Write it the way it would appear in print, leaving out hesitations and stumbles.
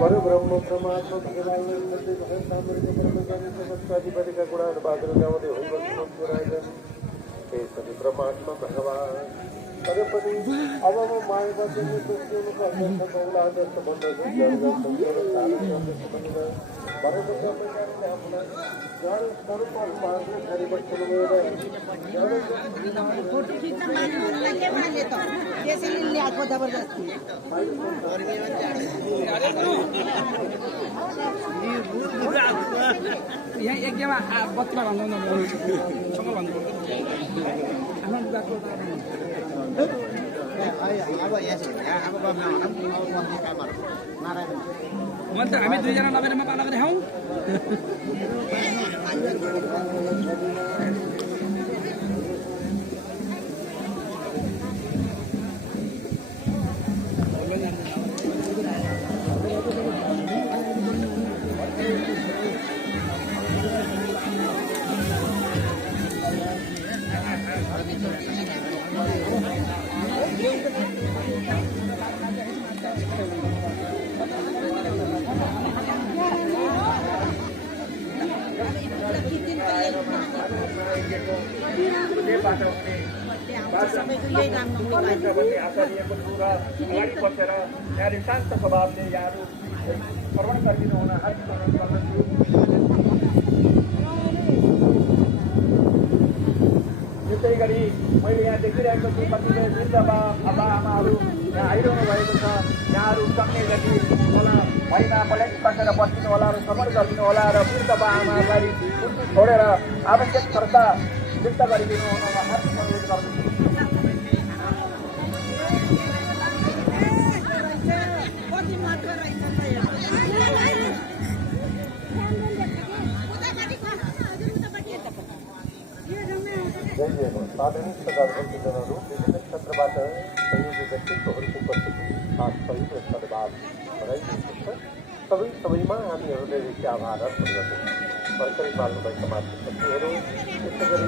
परब्रह्म परमात्मा भगवान अधिपतिका गुणाहरू बाँधेर ल्याउँदै होइबस्नु राजा हे सबै परमात्मा भगवान तर पनि अब म माया बसेको सोच्नुको अध्यक्ष बहुला जस्तो भन्दछु फोटो खिच्न मान्नुलाई के मान्ने त त्यसैले ल्याएको जबरजस्ती यहाँ एक गेमा बत्तीमा भन्नु न सँग भन्नु अब यहाँ अब म त हामी दुईजना नभएरमा पाला गरे हौ अगाडि बसेर यहाँले शान्त स्वभावले यहाँहरू श्रवण गरिदिनु हुन हार्दिक अनुरोध गर्दछु। त्यसै गरी मैले यहाँ देखिरहेको छु कतिपय वृद्ध आमा आमाहरू यहाँ आइरहनु भएको छ। यहाँहरू सक्ने गरी होला महिना पल्याङ बसेर बस्दिनु होला र श्रवण गरिदिनु होला र वृद्ध आमालाई कुर्सी छोडेर आवश्यक खर्च व्यक्त गरिदिनु हुन हार्दिक अनुरोध गर्दछु। साधनिक सदाजनहरू विभिन्न क्षेत्रबाट सहयोगी व्यक्तित्वहरूको उपस्थिति खास सहयोग र सद्भाव बढाइदिएको छ। सबैमा हामीहरूले आभार अर्पण गर्दछौँ। भर्खरै पाल्नुभएका मातृशक्तिहरू त्यसै गरी